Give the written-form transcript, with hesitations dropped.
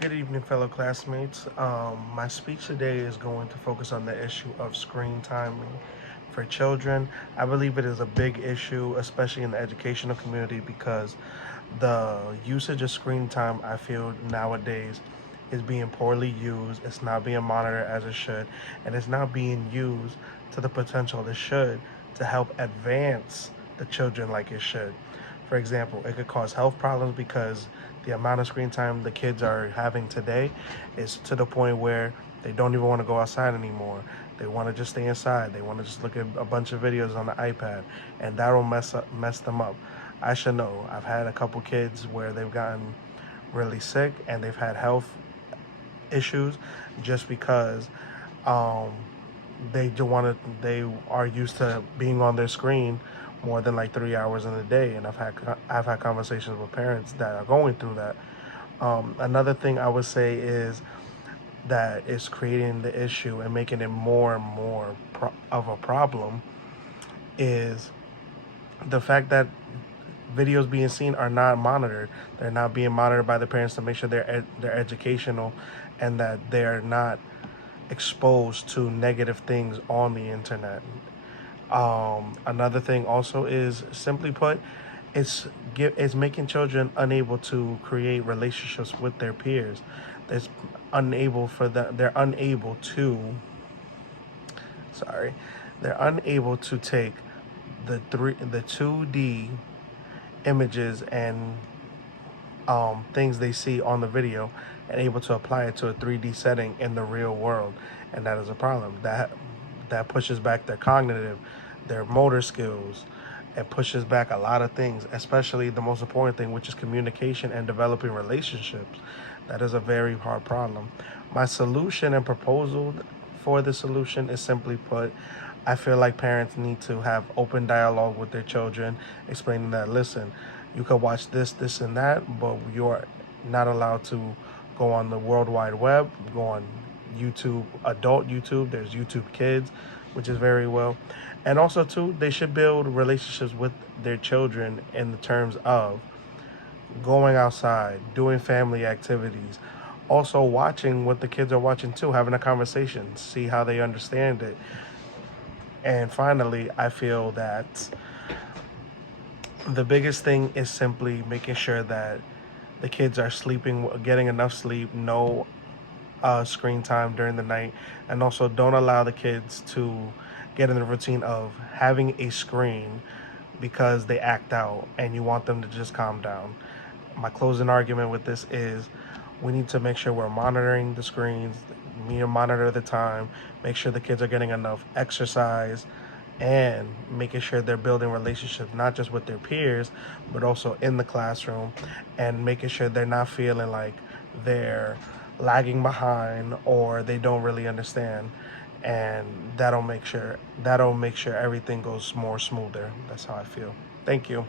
Good evening, fellow classmates. My speech today is going to focus on the issue of screen timing for children. I believe it is a big issue, especially in the educational community, because the usage of screen time, I feel nowadays, is being poorly used. It's not being monitored as it should, and it's not being used to the potential it should to help advance the children like it should. For example, it could cause health problems because the amount of screen time the kids are having today is to the point where they don't even want to go outside anymore. They want to just stay inside. They want to just look at a bunch of videos on the iPad, and that'll mess them up. I should know. I've had a couple kids where they've gotten really sick and they've had health issues just because um, they are used to being on their screen more than like 3 hours in a day, and I've had conversations with parents that are going through that. Another thing I would say is that is creating the issue and making it more and more of a problem is the fact that videos being seen are not monitored. They're not being monitored by the parents to make sure they're educational and that they're not exposed to negative things on the internet. Another thing also is, simply put, it's making children unable to create relationships with their peers. It's unable for them. Sorry, they're unable to take the 2D images and things they see on the video and able to apply it to a 3D setting in the real world, and that is a problem. That pushes back their cognitive, their motor skills. It pushes back a lot of things, especially the most important thing, which is communication and developing relationships. That is a very hard problem. My solution and proposal for the solution is, simply put, I feel like parents need to have open dialogue with their children, explaining that, listen, you could watch this, and that, but you're not allowed to go on the World Wide Web, go on YouTube, adult YouTube. There's YouTube Kids, which is very well. And also, too, they should build relationships with their children in the terms of going outside, doing family activities, also watching what the kids are watching too, having a conversation, see how they understand it. And finally, I feel that the biggest thing is simply making sure that the kids are sleeping, getting enough sleep, no screen time during the night, and also don't allow the kids to get in the routine of having a screen because they act out and you want them to just calm down. My closing argument with this is, we need to make sure we're monitoring the screens, monitor the time, make sure the kids are getting enough exercise, and making sure they're building relationships not just with their peers but also in the classroom, and making sure they're not feeling like they're lagging behind or they don't really understand, and that'll make sure everything goes more smoother. That's how I feel. Thank you.